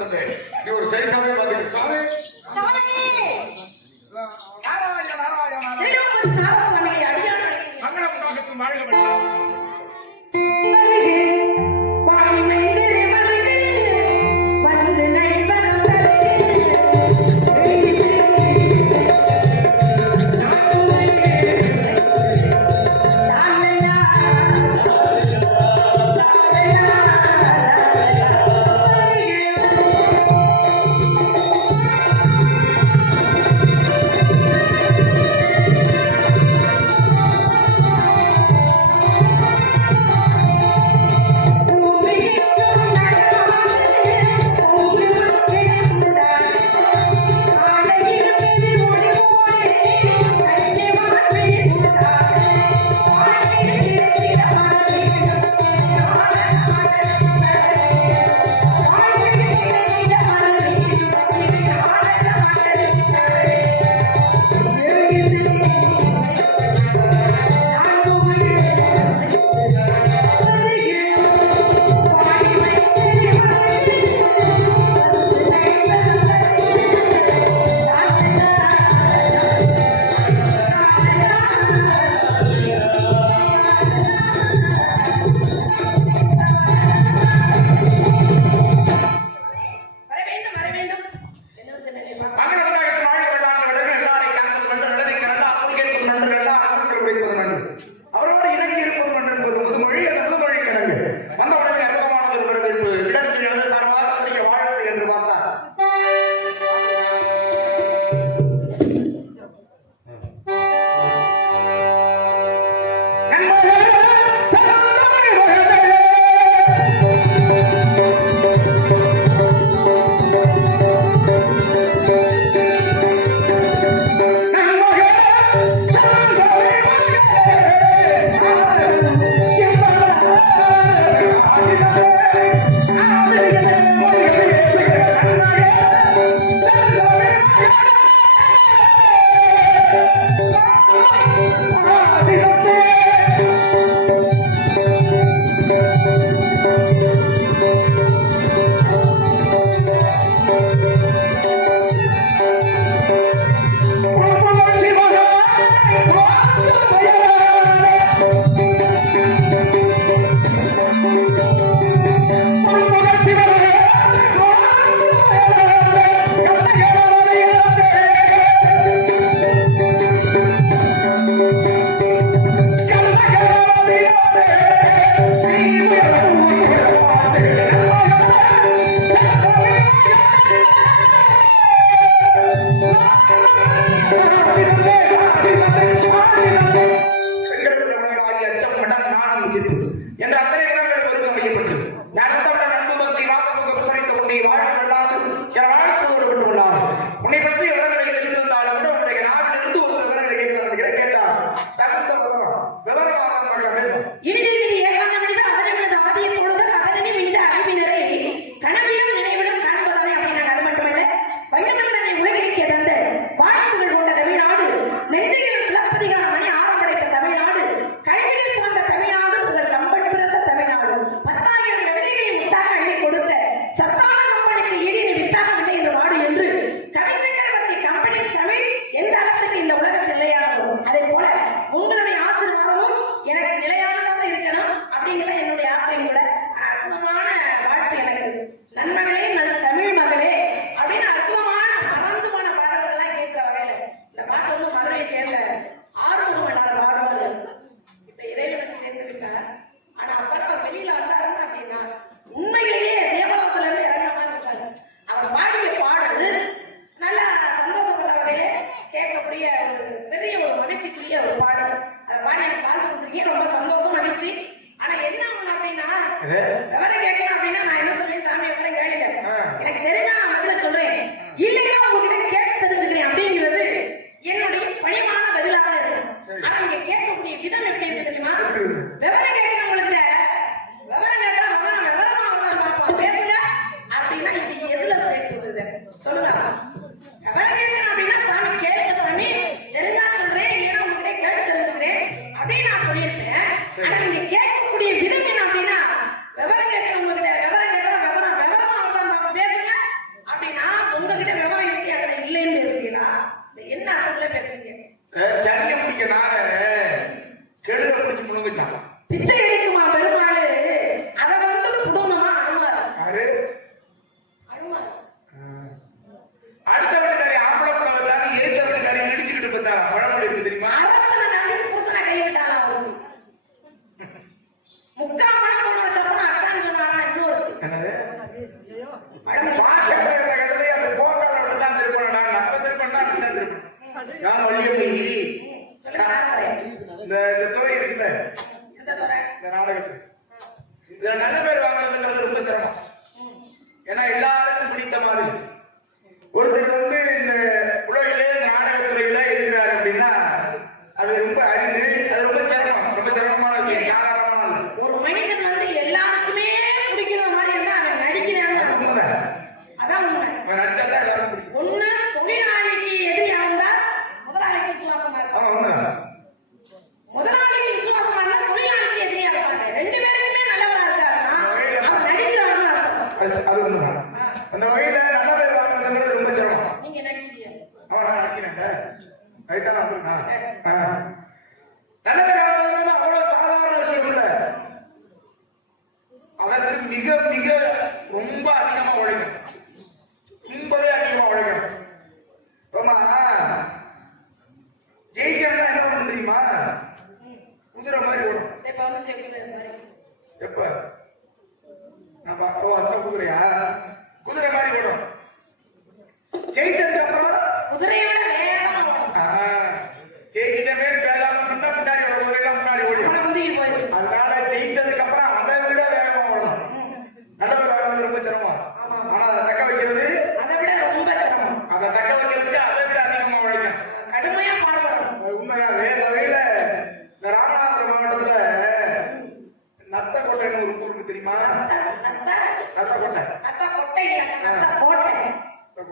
வந்திருந்தேன். நீ ஒரு சரி சாமியை பார்த்துக்க. சாமி மங்களம் உண்டாகட்டும், வாழ்க வேண்டும்.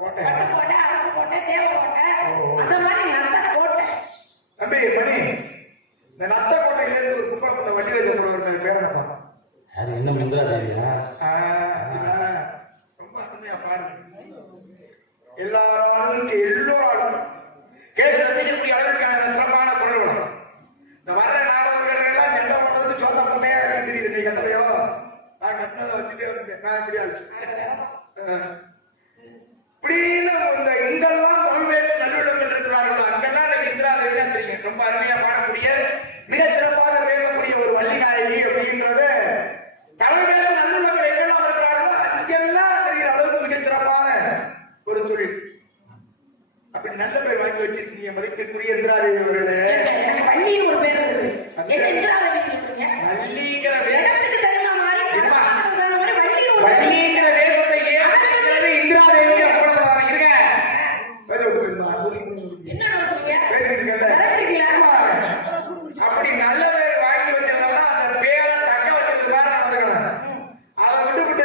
கோட்டை, அரப்பு கோட்டை, தேவ கோட்டை, அந்த மாதிரி நத்த கோட்டை. தம்பி மணி, இந்த நத்த கோட்டையில இருந்து ஒரு குப்பை வண்டியில சொல்றவர் பேர் என்னப்பா? அது என்ன மந்திரா தேவியா? ரொம்ப அருமையா பாருங்க. எல்லாரும் எல்லோராலும் கேட்டு செய்யக்கூடிய அளவிற்கான சிறப்பான பொருள். இந்த வர்ற நாடகங்கள் எல்லாம் எந்த ஒன்று சொந்த பொண்ணையா தெரியுது. நீ கட்டலையோ? நான் கட்டினதை வச்சுட்டே வந்தேன். நான் இப்படி இப்படின்னு இந்த எங்கெல்லாம் தமிழ் பேச நல்லுள்ளங்கள் இருக்கிறார்களோ அங்கெல்லாம் எனக்கு இந்திரா தேவி தான் தெரியும். ரொம்ப அருமையா பாடக்கூடிய, மிக சிறப்பாக பேசக்கூடிய ஒரு வள்ளி நாயகி அப்படின்றது தமிழ் பேச நல்லுள்ளங்கள் எங்கெல்லாம் இருக்கிறார்களோ அங்கெல்லாம் தெரிகிற அளவுக்கு மிக சிறப்பான ஒரு தொழில். அப்படி நல்ல பேர் வாங்கி வச்சிருக்கீங்க மதிப்பிற்குரிய இந்திரா தேவி அவர்களே. வள்ளின்னு ஒரு பேர் இருக்கு. என்ன இந்திரா தேவி சொல்றீங்க? வள்ளிங்கிற இடத்துக்கு தகுந்த மாதிரி வள்ளிங்கிற வேஷத்தை ஏன் இந்திரா தேவி அப்படி நல்ல பேர் வாங்கி வச்சிருந்தா அந்த பேரை தக்க வச்சது வேற நடந்துக்கணும். அதை விட்டு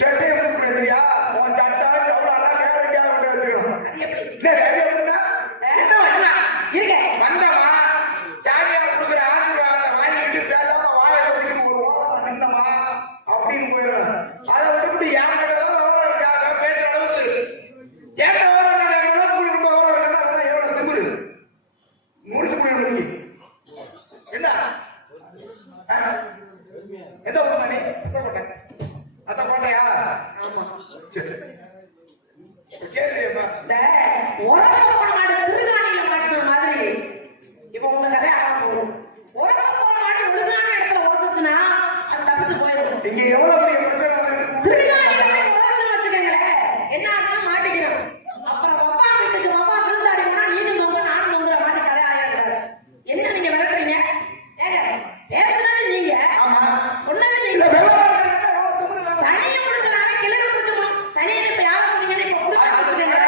சட்டையை தெரியா உன் சட்டை வந்தமா சாமியா கொடுக்குற ஆசீர்வாதத்தை வாங்கிட்டு பேசாம வாழை வச்சுக்கிட்டு ஒரு ஓரம் நின்னமா அப்படின்னு போயிடும். அதை விட்டுவிட்டு ஏன் இருக்கா பேசுற அளவுக்கு ஏன் எவ்வளவு திமுரு முறுக்கு புள்ளி என்ன எந்த ஊர் மணி? அத்த கோட்டையா? ஆமா சரி கேள்வியம்மா. திருநாளில மாட்டின மாதிரி இப்ப உங்க கதை ஆரம்பம். உரச போற மாடி ஒழுங்கான இடத்துல உரசுச்சுன்னா அது தப்பிச்சு போயிடும். நீங்க எவ்வளவு திருநாளில உரசுன்னு வச்சுக்கோங்களேன், என்ன ஆகுதுன்னு மாட்டிக்கிறோம். அப்புறம் பப்பா வீட்டுக்கு பப்பா விருந்தாடி போனா நீனும் தொங்க நானும் தொங்குற மாதிரி கதை ஆயிடுறாரு. என்ன நீங்க விரட்டுறீங்க? ஏங்க பேசுறது நீங்க, சொன்னது நீங்க. சனியை முடிச்ச நேரம் கிளறு முடிச்சு சனியை இப்ப யாரும் சொன்னீங்கன்னு இப்ப புடிச்சு வச்சுக்கோங்க.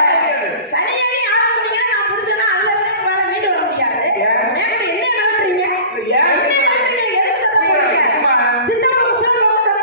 சனியை யாரும் சொன்னீங்கன்னு நான் புடிச்சேன்னா அதுல இருந்து வேலை மீண்டு வர முடியாது. என்ன நடத்துறீங்க? எதுக்கு சத்தம் போடுறீங்க? சித்தப்பா சிவன் சத்தம் போட்டா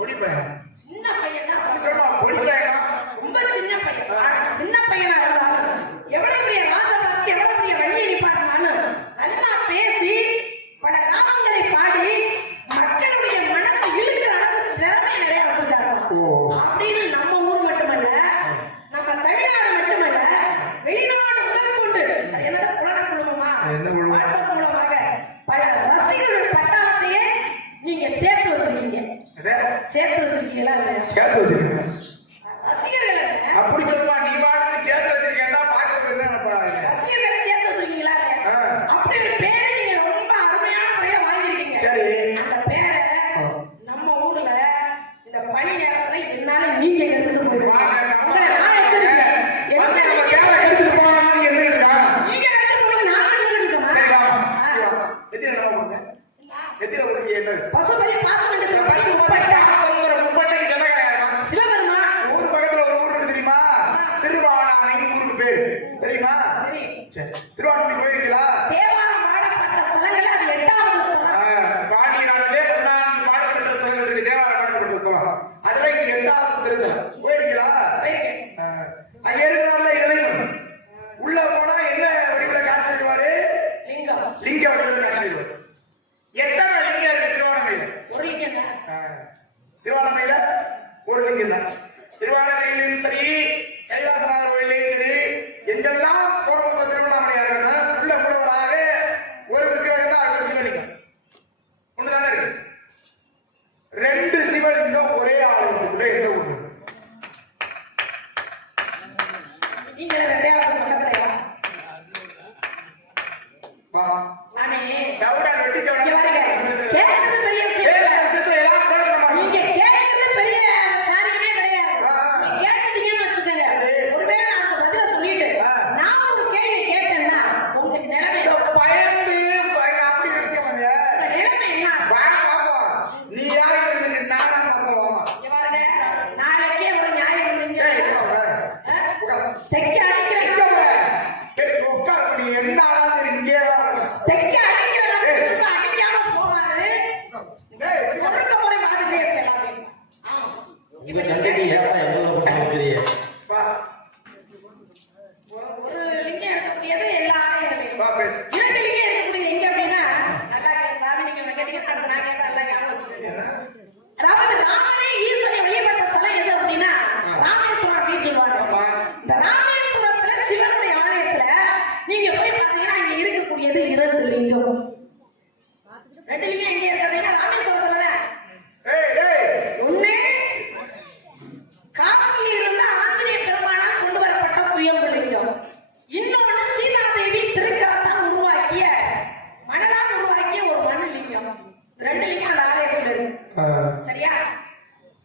சின்ன சின்ன பையன் ரொம்ப சின்ன பையன். சின்ன பையனா இருந்தாலும் எவ்வளவு பெரிய ராஜபாத்தி எவ்வளவு பெரிய வழியை நிப்பாட்டினான்னு நல்லா பேசி பல ராகங்களை பாடி மக்களுடைய மனசு இழுக்கிற அளவுக்கு திறமை நிறைய வச்சிருக்காங்க. அப்படின்னு நம்ம ஊர் மட்டுமல்ல, நம்ம தமிழ்நாடு மட்டுமல்ல, வெளிநாடு முதல் கொண்டு என்னது புலன குழுமமா வாட்ஸ்அப் மூலமாக பல ரசிகர்கள் பட்டாளத்தையே நீங்க சேர்த்து வச்சிருக்கீங்க. சேர்த்து வச்சிருக்கீங்களா? சேர்த்து வச்சிருக்கீங்க. ரசிகர்கள் அப்படி சொல்லுவா. நீ பாட்டுக்கு சேர்த்து வச்சிருக்கேன்னா பாக்க என்னப்பா ரசிகர்களை சேர்த்து வச்சிருக்கீங்களா? அப்படி ஒரு பேரை நீங்க ரொம்ப அருமையான முறையில வாங்கிருக்கீங்க. சரி, அந்த பேரை நம்ம ஊர்ல இந்த பணி நேரத்தை என்னால நீங்க எடுத்துட்டு போயிருவாங்க. உங்களை நான் எச்சரிக்கிறேன். எடுத்துட்டு போனாலும் என்ன இருக்கா? நீங்க எடுத்துட்டு போய் நான் எடுத்துக்கமா? எத்தனை நாள் போடுங்க? எத்தனை ஒரு என்ன பசுபதி பாசம் என்று சொல்றது சிவபெருமா. ஊர் பக்கத்துல ஒரு ஊர் இருக்கு தெரியுமா? திருவானானை ஊருக்கு பேரு தெரியுமா? திருவானானை போயிருக்கீங்களா? தேவாரம் பாடப்பட்ட ஸ்தலங்கள் அது 8வது ஸ்தலம். பாடிய நாளிலே 14 பாடப்பட்ட ஸ்தலங்கள் இருக்கு. தேவாரம் பாடப்பட்ட ஸ்தலம் அதுல இங்க 8வது திருத்தலம் போயிருக்கீங்களா? போயிருக்கேன். அங்க இருக்கிறார்ல இறைவன் உள்ள போனா என்ன வடிவுல காட்சி தருவாரு? லிங்கம். லிங்க வடிவில் காட்சி தருவாரு. எத்தனை லிங்கம் இருக்கு திருவானமையில? ஒரு லிங்கம் தான். திருவானமையில ஒரு லிங்கம் தான். திருவானமையிலும் சரி கைலாசநாதர் கோயிலையும் சரி எங்கெல்லாம் போறவங்க திருவண்ணாமலையா இருக்கணும் உள்ள போனவராக ஒரு விக்கிரகம் தான் அங்க சிவலிங்கம் ஒண்ணுதானே இருக்கு. 2 சிவலிங்கம் ஒரே ஆலயத்துக்குள்ள என்ன ஒண்ணு? நீங்க 2வது பக்கத்துலயா? வா சாமி சவுடா வெட்டி இங்க சவுடா பாருங்க. கேட்கறது பெரிய விஷயம் இல்ல. நீங்க கேட்கறது பெரிய காரியமே கிடையாது. நீங்க கேட்டுட்டீங்கன்னு வச்சுக்கோங்க. ஒருவேளை நான் அந்த பதில சொல்லிட்டு நான் ஒரு கேள்வி கேட்டேன்னா உங்களுக்கு நிலைமை பயந்து அப்படி நினைச்சவங்க நிலைமை என்ன? நீ யாரு நானா பார்க்கலாம். இங்க பாருங்க. நாளைக்கே ஒரு நியாயம் இருந்தீங்க. தெக்க அடிக்கிற நீ எந்த ஆளாவது இங்கே தெக்க அடிக்கிற அடிக்காம போவாரு. பொருட்க முறை மாதிரியே இருக்கு எல்லாத்தையும். ஆமா. இதை கண்டிட்டு ஏப்பா எவ்வளவு பார்க்குறீங்க? ஒரு லிங்கம் இருக்கக்கூடியது எல்லா ஆலயங்களையும். வா பேசு. 2 லிங்கம் இருக்கக்கூடியது எங்க அப்படின்னா நல்லா சாமி நீங்க கேட்டீங்கன்னா அடுத்த நான் கேட்க நல்லா ஞாபகம் வச்சுக்கோங்க. அதாவது ராமனே ஈஸ்வரனை வழிபட்ட ஸ்தலம் எது அப்படின்னா ராமேஸ்வரம் அப்படின்னு சொல்லுவாங்க. இந்த ராமேஸ்வரத்துல சிவனுடைய ஆலயத்துல நீங்க போய் பாத்தீங்கன்னா அங்க இருக்கக்கூடியது 2 லிங்கம். 2 லிங்கம் எங்க இருக்கு அப்படின்னா ராமேஸ்வரத்துல தான். ஏய் ஏய் ஒண்ணு காசியில் இருந்த ஆஞ்சநேய பெருமானால் கொண்டு வரப்பட்ட சுயம்பு லிங்கம். இன்னொன்னு சீதாதேவி திருக்கரத்தால் உருவாக்கிய மணலால் உருவாக்கிய ஒரு மண் லிங்கம். 2 லிங்கம் அந்த ஆலயத்தில் இருக்கு. சரியா?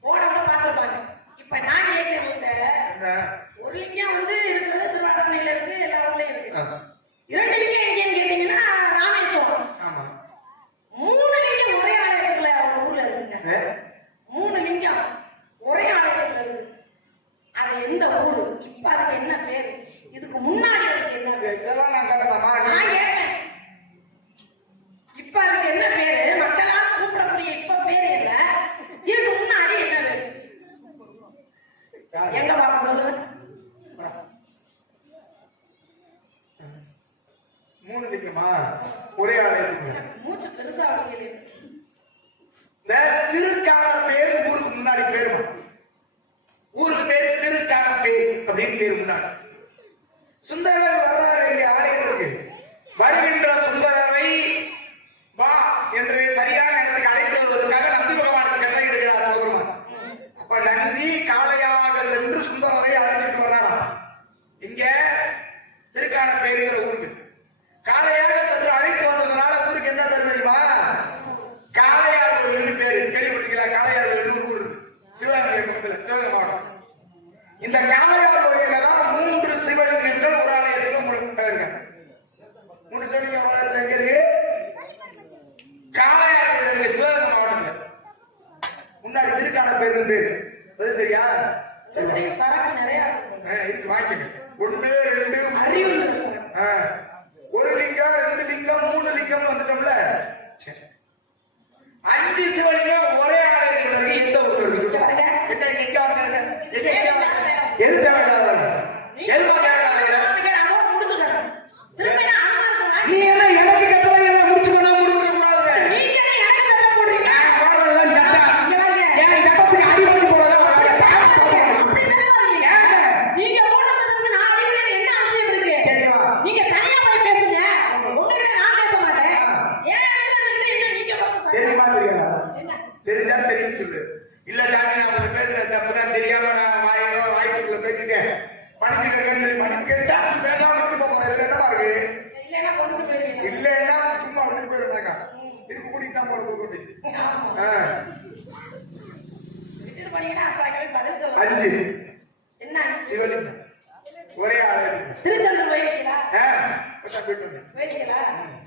போனவங்க பார்த்துப்பாங்க. இப்ப நான் கேட்கிறேன், ஒரு லிங்கம் வந்து இருக்கிறது திருவாரூர்ல இருக்கு, எல்லா ஊர்லயும் இருக்கு. 2 லிங்கம் எங்கேன்னு கேட்டீங்கன்னா ராமேஸ்வரம். ஆமா 3 லிங்கம் ஒரே ஆலயத்துல ஒரு ஊர்ல இருக்குங்க. 3 லிங்கம் ஒரே ஆலயத்துல இருக்கு. அது எந்த ஊரு? இப்ப அதுக்கு என்ன பேரு? இதுக்கு முன்னாடி அதுக்கு என்ன பேரு? இதெல்லாம் நான் கேட்கலாமா? நான் கேட்டேன். இப்ப அதுக்கு என்ன பேரு? மக்களால் கூப்பிடக்கூடிய இப்ப பேரு இல்ல. இதுக்கு முன்னாடி என்ன பேரு? எங்க பாப்பா சொல்லுங்க. 3 லிங்கமா ஒரே ஆலயத்துக்கு. மூச்சு பெருசா வரையில இந்த திருக்கான பேர் ஊருக்கு முன்னாடி பேரு. ஊருக்கு பேர் திருக்கான பேர் அப்படின்னு பேர் முன்னாடி. சுந்தரர் வரலாறு இங்க ஆலயத்திற்கு வருகின்ற சுந்தரரை வா என்று சரியான இடத்துக்கு அழைத்து வருவதற்காக நந்தி பகவானுக்கு கட்டளையிடுகிறார் சிவபெருமான். அப்ப நந்தி காளையாக சென்று சுந்தரரை அழைச்சிட்டு வர்றாராம். இங்க திருக்கான பேருங்கிற ஊருக்கு காளையாக சென்று அழைத்து வந்ததுனால ஊருக்கு என்ன பேர் தெரியுமா? காளையார் கோயில் பேரு. கேள்விப்பட்டிருக்கீங்களா? காளையார் கோயில் ஊர் இருக்கு சிவகங்கை பக்கத்துல, சிவகங்கை மாவட்டம். இந்த காளையார் கோயில்ல தான் 3 சிவலிங்கங்கள் ஒரு ஆலயத்துக்கு உங்களுக்கு இருக்கு. 3 சிவலிங்கம் ஒரு ஆலயத்துல எங்க இருக்கு? காளையார் கோயில் இருக்கு சிவகங்கை மாவட்டத்துல. முன்னாடி திருக்கான பேரு பேரு. அது சரியா? சரி. சரக்கு நிறைய இருக்கு வாங்கிக்கங்க. 1 2 அறிவு இருக்கு. ஒரு லிங்கம் 2 லிங்கம் 3 லிங்கம் வந்துட்டோம்ல. சரி 5 சிவலிங்கம் ஒரே ஆலயத்துல இருக்கு. இந்த ஊர்ல இருக்கு. என்ன இங்க வந்தாங்க? எது தேவையில்லாத அதோட முடிச்சுக்கணும். திருப்பி நான் அண்ணா இருக்கேன். நீ என்ன எனக்கு கட்டளை எல்லாம் முடிச்சுக்கணும் முடிச்சுக்க கூடாது. நீங்க தான் எனக்கு சட்டம் போடுறீங்க. நான் போடுறதெல்லாம் சட்டம். இங்க பாருங்க. என் சட்டத்துக்கு அடிபட்டு போறதா அப்படி பேசாதீங்க. நீங்க போன சட்டத்துக்கு நான் அடிக்கிறேன்னு என்ன அவசியம் இருக்கு? சரியா? நீங்க தனியா போய் பேசுங்க. ஒண்ணுமே நான் பேச மாட்டேன். ஏன் இடத்துல நின்று இன்னும் நீங்க போடுற சட்டம் தெரியுமா தெரியாதா? என்ன? தெரிஞ்சா தெரியும் சொல்லு. இல்ல சாமி நான் உங்களை பேசுற தப்புதான் தெரியாம நான் வாய்ப்புக்குள்ள பேசிட்டேன். படிச்சுக்கிறேன் மணி கேட்டா பேசாம விட்டு போறேன். இதுல என்னமா இருக்கு? இல்லைன்னா கொண்டு போயிருவீங்க. இல்லன்னா சும்மா விட்டு போயிருந்தாங்க. இதுக்கு கூட்டிட்டு போற கூட்டி. விட்டுட்டு போனீங்கன்னா அப்புறம் பதில் சொல்லுங்க. 5 என்ன சிவலிங்கம் ஒரே ஆலயம். திருச்செந்தூர் போயிருக்கீங்களா? போயிட்டு வந்தேன். போயிருக்கீங்களா?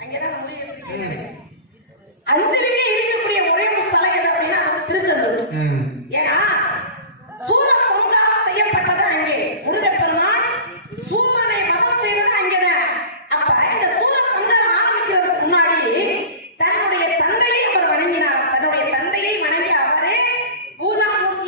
அங்கதான் முடிவு எடுத்துருக்கீங்க. 5 லிங்கம் இருக்கக்கூடிய ஒரே ஒரு ஸ்தலம் எது அப்படின்னா அது திருச்செந்தூர். ஏன்னா சூர சம்ஹாரம் செய்யப்பட்டது அங்கே. முருகப்பெருமான் சூரனை வதம் செய்தது அங்கேதான். அப்ப இந்த சூர சம்ஹாரம் ஆரம்பிக்கிறதுக்கு முன்னாடி தன்னுடைய தந்தையை அவர் வணங்கினார். தன்னுடைய தந்தையை வணங்கி அவரே பூஜாமூர்த்தி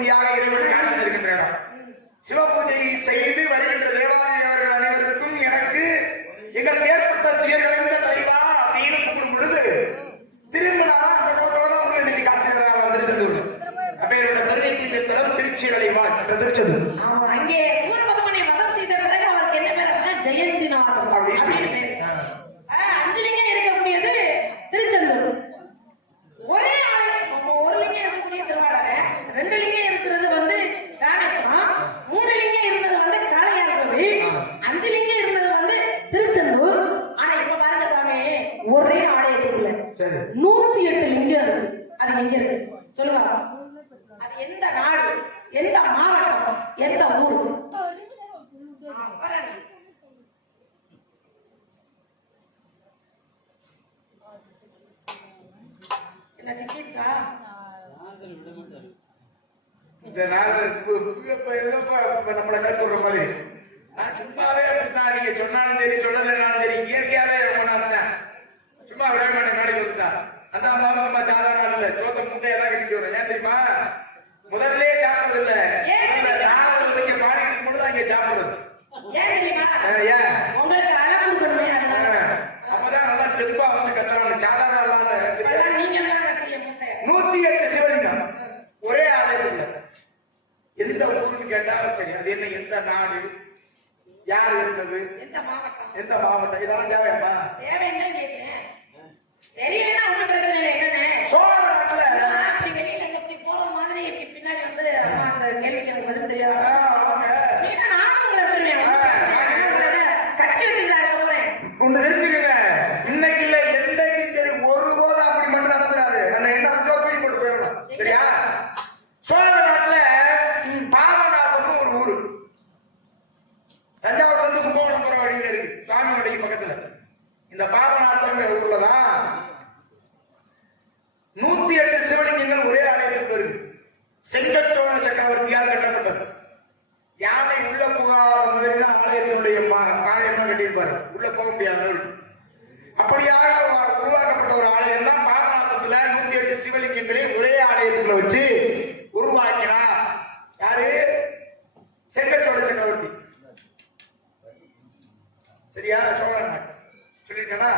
பகுதியாக இறைவன் காட்சி இருக்கின்ற இடம். சிவபூஜை செய்து வருகின்ற தேவாதி தேவர்கள் அனைவருக்கும் எனக்கு எங்களுக்கு ஏற்பட்ட துயர்களிந்த தலைவா அப்படின்னு கூப்பிடும் பொழுது திரும்பினா அந்த நோக்கோட உங்களை இன்னைக்கு காட்சி தருகிறார் திருச்செந்தூர். அப்ப என்னோட பெருமைக்குரிய ஸ்தலம் திருச்சி அலைவாள் திருச்செந்தூர். ஆமா, அங்கே சூரபத்மனை வதம் செய்த பிறகு அவருக்கு என்ன பேர் அப்படின்னா ஜெயந்திநாதன் அப்படின்னு பேர். அஞ்சலிங்கம் இருக்கக்கூடியது திருச்செந்தூர். ஒரே ஒரு லிங்கம் இருக்கக்கூடிய திருவாடகை, 2 லிங்கம் இருக்கிறது வந்து ராமேஸ்வரம், 3 லிங்கம் இருந்தது வந்து காளையார் கோவில், 5 லிங்கம் இருந்தது வந்து திருச்செந்தூர். ஆனா இப்ப பாருங்க சாமி, ஒரே ஆலயத்துக்குள்ள 108 லிங்கம் இருக்கு. அது எங்க இருக்கு சொல்லுங்க? அது எந்த நாடு, எந்த மாவட்டம், எந்த ஊர்? என்ன சிக்கிச்சா? இந்த நம்மளை கட்டுற மாதிரி நான் சும்மாவே அப்படித்தான். நீங்க சொன்னாலும் சரி சொல்லலைனாலும் சரி இயற்கையாவே ரொம்ப இருந்தேன். சும்மா விளையாட நாளைக்கு வந்துட்டா அந்த அம்மா சாதாரண இல்ல, சோத்த முட்டையெல்லாம் கட்டிட்டு வரும். ஏன் தெரியுமா? முதல்ல சாப்பிடுறது இல்ல, நாவல் வைக்க பாடிட்டு பொழுது அங்கே சாப்பிடுறது. ஏன் தெரியுமா? ஏன் உங்களுக்கு அழகு கொடுமை. அப்பதான் நல்லா தெளிவா வந்து கத்துறாங்க. சாதாரண நீங்க 108 சிவலிங்கம் ஒரே ஆலயத்துல. எந்த ஊருன்னு கேட்டா சரி, அது என்ன, எந்த நாடு, யார் இருந்தது, எந்த மாவட்டம், எந்த மாவட்டம், இதெல்லாம் தேவையா? தேவைன்னா கேக்குறேன். தெரியலன்னா ஒண்ணும் பிரச்சனை இல்லை. என்னன்னு சோழ நாட்டுல அப்படி வெளியில எப்படி போற மாதிரி இப்படி பின்னாடி வந்து அம்மா அந்த கேள்விக்கு எனக்கு பதில் தெரியாது. நீங்க நானும் உங்களை கட்டி வச்சுட்டாரு போறேன். ஒண்ணு தெரிஞ்சுக்கங்க, இன்னைக்கு இல்ல என்றைக்கும் சரி ஒருபோதும் அப்படி மட்டும் நடந்துடாது. அந்த எண்ணம் தூக்கி போட்டு போயிடணும். சரியா? சோழ நாட்டுல பாபநாசம்னு ஒரு ஊரு, தஞ்சாவூர்ல இருந்து கும்பகோணம் போற வழியில இருக்கு, சுவாமி மலைக்கு பக்கத்துல. இந்த பாபநாசங்கிற ஊர்லதான் 108 சிவலிங்கங்கள் ஒரே ஆலயத்துக்கு இருக்கு. செங்கச்சோழ சக்கரவர்த்தியால் கட்டப்பட்டது. யானை உள்ள போகாத முதலில் ஆலயத்தினுடைய ஆலயம் கட்டியிருப்பாரு, உள்ள போக முடியாத. அப்படியாக உருவாக்கப்பட்ட ஒரு ஆலயம் தான் பாபநாசத்துல 108 சிவலிங்கங்களை ஒரே ஆலயத்துக்குள்ள வச்சு உருவாக்கினார். யாரு? செங்கச்சோழ சக்கரவர்த்தி. சரியா? சோழன் சொல்லிட்டா.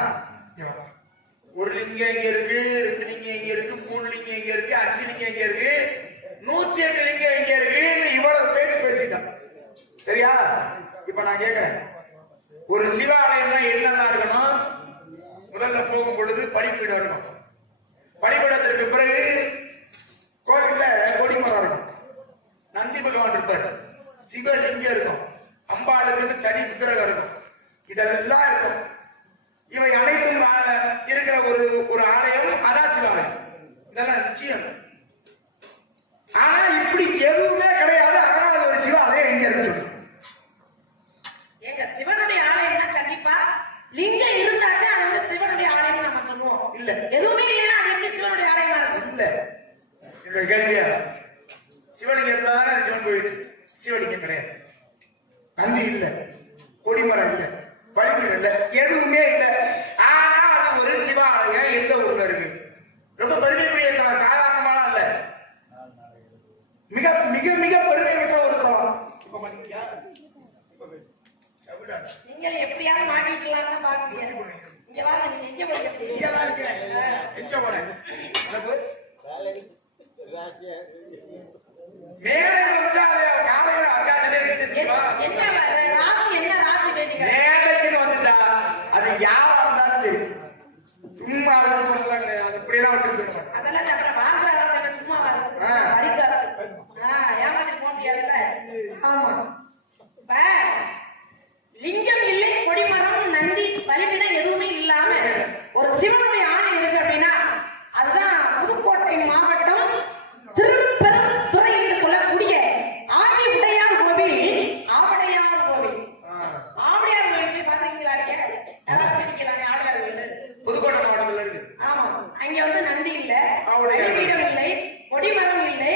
ஒரு லிங்கம் எங்க இருக்கு, 2 லிங்கம் எங்க இருக்கு, 3 லிங்கம் எங்க இருக்கு, 5 லிங்கம் எங்க இருக்கு, 108 லிங்கம் எங்க இருக்குன்னு இவ்வளவு பேச்சு பேசிட்டான். சரியா? இப்ப நான் கேட்கிறேன், ஒரு சிவாலயம்னா என்னென்ன இருக்கணும்? முதல்ல போகும் பொழுது படிப்பீடம் இருக்கும். படிப்பீடத்திற்கு பிறகு கோவில்ல கொடிமரம் இருக்கும், நந்தி பகவான் இருப்பார், சிவலிங்கம் இருக்கும், அம்பாளுக்கு தனி விக்கிரகம் இருக்கும், இதெல்லாம் இருக்கும். இவை அனைத்தும் இருக்கிற ஒரு ஆலயம் அதான் சிவாலயம். இதெல்லாம் நிச்சயம். ஆனா இப்படி எதுவுமே கிடையாது. ஆனா அது ஒரு சிவாலயம் எங்க இருக்கு? எங்க சிவனுடைய ஆலயம்னா கண்டிப்பா லிங்கம் இருந்தாக்க அது வந்து சிவனுடைய ஆலயம் நம்ம சொல்லுவோம். இல்ல எதுவுமே இல்லைன்னா அது எப்படி சிவனுடைய ஆலயமா இருக்கும்? இல்ல, என்னுடைய கேள்வியா, சிவலிங்கம் இருந்தாலும் சிவன் கோயில், சிவலிங்கம் கிடையாது, நந்தி இல்ல, கொடிமரம் இல்ல, வழிபீடம் இல்ல, எதுவுமே இல்ல. ஆனா அது ஒரு சிவாலயம் எந்த ஊர்ல இருக்கு? ரொம்ப பெருமைக்குரிய ஸ்தலம், சாதாரணமான இல்ல, மிக மிக மிக பெருமை மிக்க ஒரு ஸ்தலம். நீங்க எப்படியாவது மாட்டிக்கலாம்னு பாக்குறீங்க. இங்க வாங்க, நீங்க எங்க போறீங்க? எங்க போறேன்? மேலே வந்தாலே காலையில என்ன ராசி, என்ன ராசி வேண்டிங்க? மேடைக்கு வந்துட்டா அது யாரா இருந்தாலும் சரி, சும்மா கிடையாது, அப்படியெல்லாம் விட்டு அதெல்லாம் அப்புறம் வாழ்ற ராசி சும்மா வரிக்காது. ஏமாத்தி போக முடியாதுல்ல. ஆமா. லிங்கம் இல்லை, கொடிமரம், நந்தி, பலிபீடம் எதுவுமே இல்லாம ஒரு சிவனுடைய ஆலயம் இருக்கு அப்படின்னா அதுதான் புதுக்கோட்டை மாவட்டம் திருப்பெருந்துறை என்று சொல்லக்கூடிய ஆடி உடையார் கோவில். ஆவடையார் கோவில், ஆவடையார் கோவில் பாத்தீங்களா? ஆவடையார் கோவில் புதுக்கோட்டை மாவட்டத்துல இருக்கு. ஆமா, அங்க வந்து நந்தி இல்ல, பலிபீடம் இல்லை, கொடிமரம் இல்லை,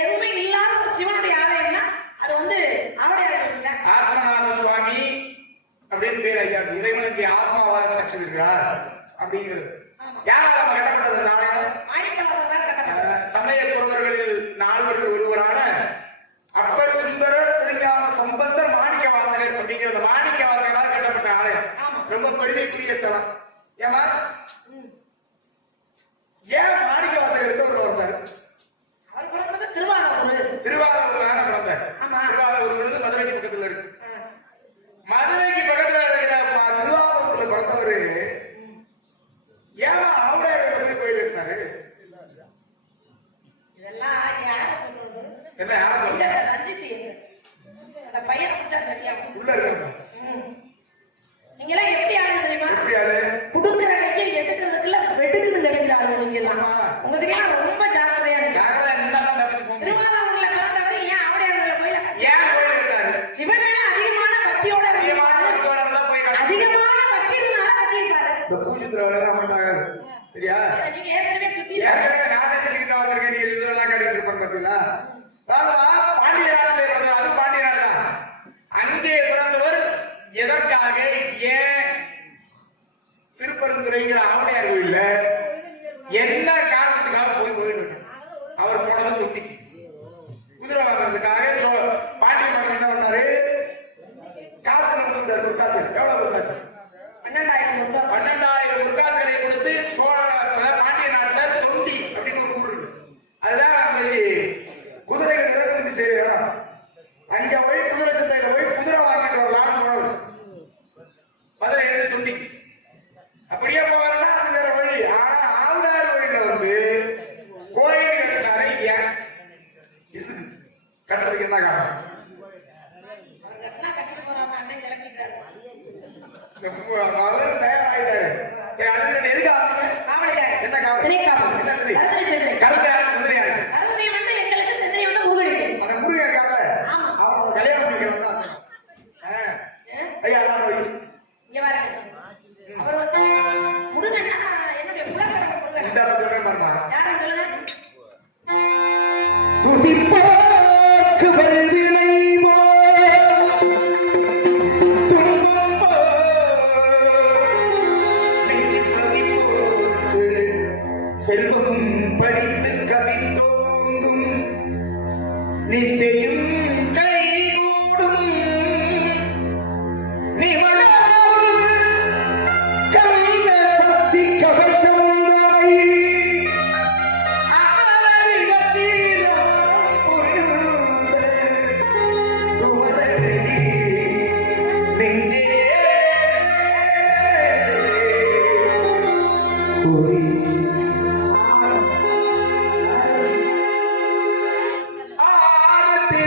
எதுவுமே இல்லாத ஒரு சிவனுடைய ஆலயம்னா அது வந்து ஆவடையார் கோவில். ஆத்மநாத சுவாமி அப்படின்னு பேர். ஐயா, இறைவனுக்கு ஆத்மாவாக கட்சிருக்கிறார் அப்படிங்கிறது. யாரால் கட்டப்பட்டது? நாளை சமய குறவர்களில் 4 ஒருவரான இதெல்லாம் யார சொல்றது? என்ன யாரும் இந்த ரஞ்சித் அந்த பையன் கொடுத்தா சரியா உள்ள இருக்கு. நீங்களாம் எப்படி ஆளுங்க தெரியுமா? எப்படி ஆளு? குடுக்குற கையை எடுக்கிறதுக்குள்ள வெட்டுக்குன்னு கிடைக்கிற ஆளு நீங்க எல்லாம். ஆமா. உங்ககிட்ட ரொம்ப ஜாக்கிரதையா இருக்கு. ஜாக்கிரதை இருந்தாலும் தப்பிச்சு போக முடியும். திருவாரூர்ல பிறந்தவர் ஏன் அவடையார்ல போய் ஏன் கோயில் இருக்காரு? சிவன் மேல அதிகமான பக்தியோட அதிகமான பக்தியோட இருந்தா போய் கட்டணும். அதிகமான பக்தினால கட்டியிருக்காரு. இந்த பூஜை திருவிழா மாட்டாங்க. சரியா? நீங்க ஏற்கனவே சுத்தி ஏற்கனவே நானே சொல்லிக்கிட்டு வந்திருக்கேன். நீங்க இதெல்லாம் கட்டிட்டு இருப்பாங்க பாத்தீங்களா? பாண்டிய நாட்டிலே பிறந்தவர். அது பாண்டிய நாடு தான். அங்கே பிறந்தவர் எதற்காக ஏன் திருப்பரந்துரைங்கிற ஆவுடையார் கோயில்ல என்ன காரணத்துக்காக போய் கோயில் அவர் போனது தொட்டி குதிரை வாங்குறதுக்காக பாண்டிய மன்னன் என்ன பண்ணாரு? காசு கொடுத்தாரு. ஒரு காசு எவ்வளவு ஒரு காசு? 12,000 பொற்காசுகளை கொடுத்து சோழ பாண்டிய நாட்டுல தொண்டி அப்படின்னு ஒரு ஊர் இருக்கு. அதுதான் குதிரைகள் இறக்குமதி செய்யற இடம். அங்க போய் குதிரை சந்தையில போய் குதிரை வாங்கிட்டு வரலாம்னு போனது. மதுரை இருந்து தொண்டி அப்படியே போவாருன்னா அது வேற வழி. ஆனா ஆவுடையார் கோயில்ல கோயில் கட்டினாரு. ஏன் கட்டுறதுக்கு என்ன காரணம்? கட்டிட்டு போறாம அண்ணன் கிளம்பிட்டாரு. அவர் தயாராயிட்டாரு. சரி, அது எதுக்கு ஆகுங்க? காவலிக்காரு. என்ன காரணம்? திணைக்காவல். என்ன திணை? கருத்துரை செந்திரை. கருத்து யாரு? சிந்தனையாரு? கருத்துரை வந்து எங்களுக்கு செந்திரை வந்து முருகனுக்கு. அந்த முருகன் இருக்காங்க. ஆமா. அவங்க கல்யாணம் பண்ணிக்கிறவங்க தான். ஐயா எல்லாரும் வை. இங்க பாருங்க. அவர் வந்து முருகன்னா என்னுடைய குலக்கடவுள் முருகன். இந்த பக்கமே பாருங்க. யாரும் சொல்லுங்க. துடிப்பாக்கு வல்வினை செல்வம் படித்து கவிந்தோங்கும் நிச்சயம் கைகூடும் கந்த சக்தி கவசம் ஆரத்தி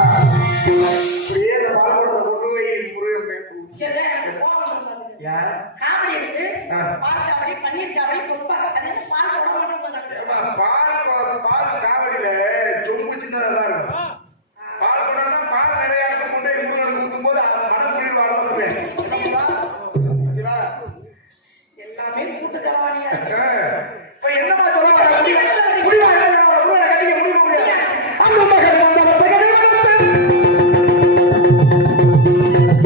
இப்படியே இந்த பால்குடத்தை கொண்டு போய் முருகன் யார் காமெடி இருக்கு ஆ. பால் காமெடி பன்னீர் காமெடி புஷ்பா அது பால் போட மாட்டோம் ஏம்மா, பால் காவடியில சொம்பு சின்னதா தான் இருக்கும். பால் குடம்னா பால் நிறைய இருக்கும். கொண்டு போய் முருகனுக்கு ஊத்தும் போது மனம் குளிர் வளர்ந்துருவேன். எல்லாமே கூட்டு கலவாணியா இப்ப என்னமா சொல்ல வர? முடிவா இல்லையா? முருகனை கட்டிக்க முடியுமா முடியாது? அந்த மகன் வந்த மகனை போங்க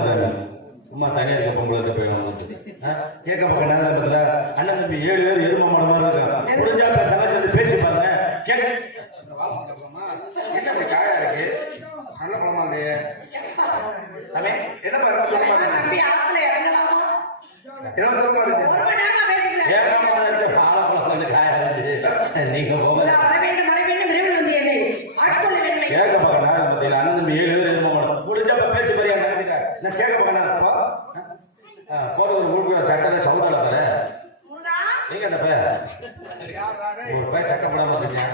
சாமி சும்மா தனியா இருக்க பொம்பளை போய் கேட்க பக்கம் நேரத்தில் அண்ணன் தம்பி 7 பேர் எரும மாடு மாதிரி இருக்காங்க முடிஞ்சா பேசலாம் சொல்லி பேசி பாருங்க கேட்க என்ன காயா இருக்கு? நல்ல பழமா இல்லையே. தம்பி, என்ன பாரு? நம்பி ஆத்துல இறங்கலாமா என்ன தூரமா இருக்கு? ஒரு மணி நேரமா பேசிக்கிறேன் ஏகாம இருக்க ஆழப்பழம் கொஞ்சம் காயா இருந்துச்சு நீங்க போங்க மழை வேண்டும் விரைவில் வந்து என்னை ஆட்கொள்ள வேண்டும் கேட்க பக்கம் நேரம் மத்தியில் அண்ணன் தம்பி 7 பேர் எரும மாடு முடிஞ்சா பேசி பாருங்க நான் கேட்க பக்கம் நேரம் போற ஒரு ஊருக்கு சட்டத்தை சவுதால சார் முருகா நீங்க என்ன பேர் ஒரு பேர் சட்டப்படாம இருக்கீங்க